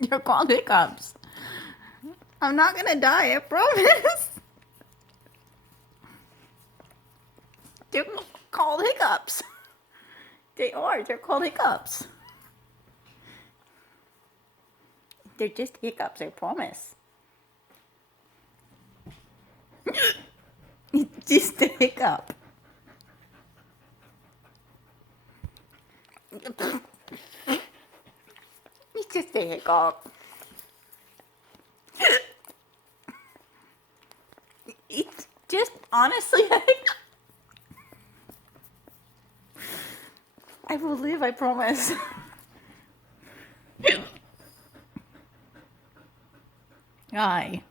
They're called hiccups. I'm not gonna die, I promise. They're called hiccups. They are. They're called hiccups. They're just hiccups, I promise. It's just a hiccup. It's just a hiccup. It's just honestly a hiccup. I will live, I promise. Aye.